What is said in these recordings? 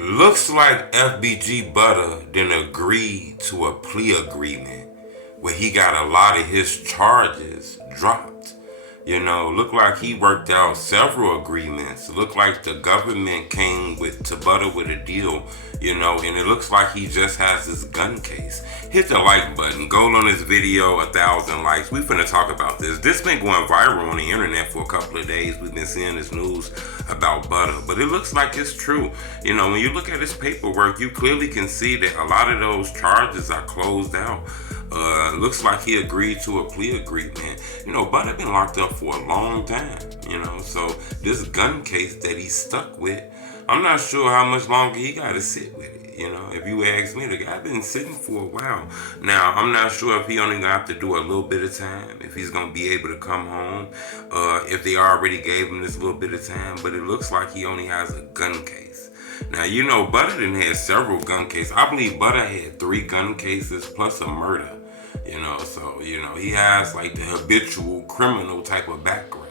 Looks like FBG Butta didn't agree to a plea agreement where he got a lot of his charges dropped. Look like he worked out several agreements. Look like the government came to Butta with a deal, and it looks like he just has his gun case. Hit the like button. Go on this video, 1,000 likes. We finna talk about this. This been going viral on the internet for a couple of days. We've been seeing this news about Butta, but it looks like it's true. When you look at his paperwork, you clearly can see that a lot of those charges are closed out. Looks like he agreed to a plea agreement. Butta been locked up for a long time, so this gun case that he's stuck with, I'm not sure how much longer he got to sit with it. If you ask me, the guy been sitting for a while. Now, I'm not sure if he only gonna have to do a little bit of time, if he's gonna be able to come home, if they already gave him this little bit of time, but it looks like he only has a gun case. Now, Butta done had several gun cases. I believe Butta had 3 gun cases plus a murder. So he has like the habitual criminal type of background,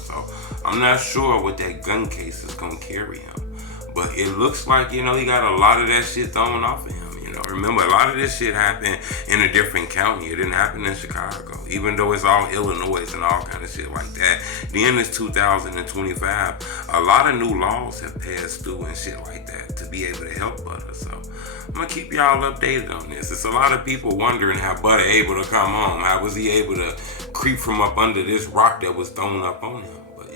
so I'm not sure what that gun case is gonna carry him, but it looks like, he got a lot of that shit thrown off of him. Remember, a lot of this shit happened in a different county. It didn't happen in Chicago, even though it's all Illinois and all kind of shit like that. Then it's 2025. A lot of new laws have passed through and shit like that to be able to help Butta. So I'm gonna keep y'all updated on this. It's a lot of people wondering how Butta able to come home. How was he able to creep from up under this rock that was thrown up on him? But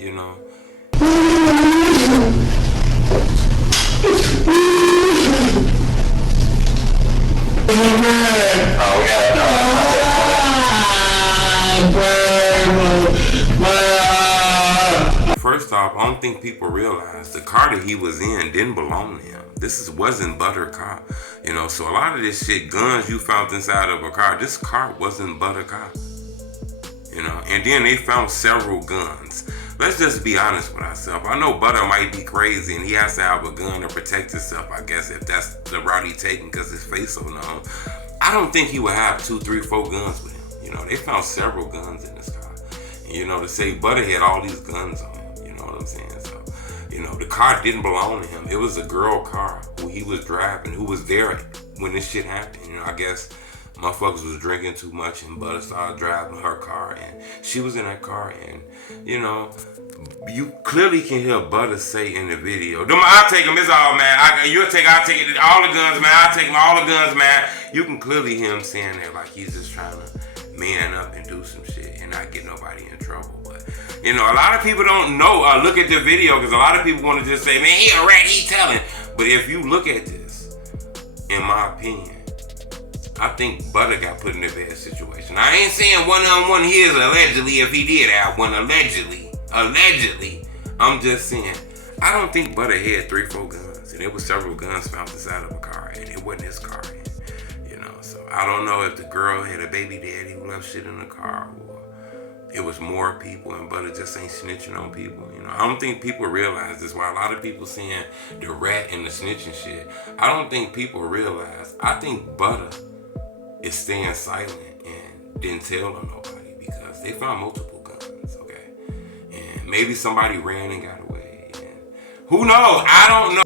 first off, I don't think people realize the car that he was in didn't belong to him. Wasn't Butta's car. So a lot of this shit, guns you found inside of a car, this car wasn't Butta's car. And then they found several guns. Let's just be honest with ourselves. I know Butta might be crazy and he has to have a gun to protect himself, I guess, if that's the route he's taking because his face so known. I don't think he would have 2, 3, 4 guns with him. They found several guns in this car. And, to say Butta had all these guns on him, you know what I'm saying? So, the car didn't belong to him. It was a girl car who he was driving, who was there when this shit happened. I guess motherfuckers was drinking too much and Butta started driving her car and she was in that car and, you clearly can hear Butta say in the video, I'll take them, it's all, man. I'll take it, all the guns, man. I'll take them, all the guns, man. You can clearly hear him saying that like he's just trying to man up and do some shit and not get nobody in trouble. But, a lot of people don't know, look at the video, because a lot of people want to just say, man, he a rat, he telling. But if you look at this, in my opinion, I think Butta got put in a bad situation. I ain't saying one-on-one his allegedly if he did have one, allegedly. I'm just saying, I don't think Butta had 3, 4 guns. And there was several guns found inside of a car, and it wasn't his car. So I don't know if the girl had a baby daddy who left shit in the car, or it was more people and Butta just ain't snitching on people. I don't think people realize this. Why a lot of people saying the rat and the snitching shit, I don't think people realize. I think Butta is staying silent and didn't tell on nobody because they found multiple guns, okay? And maybe somebody ran and got away. And who knows? I don't know.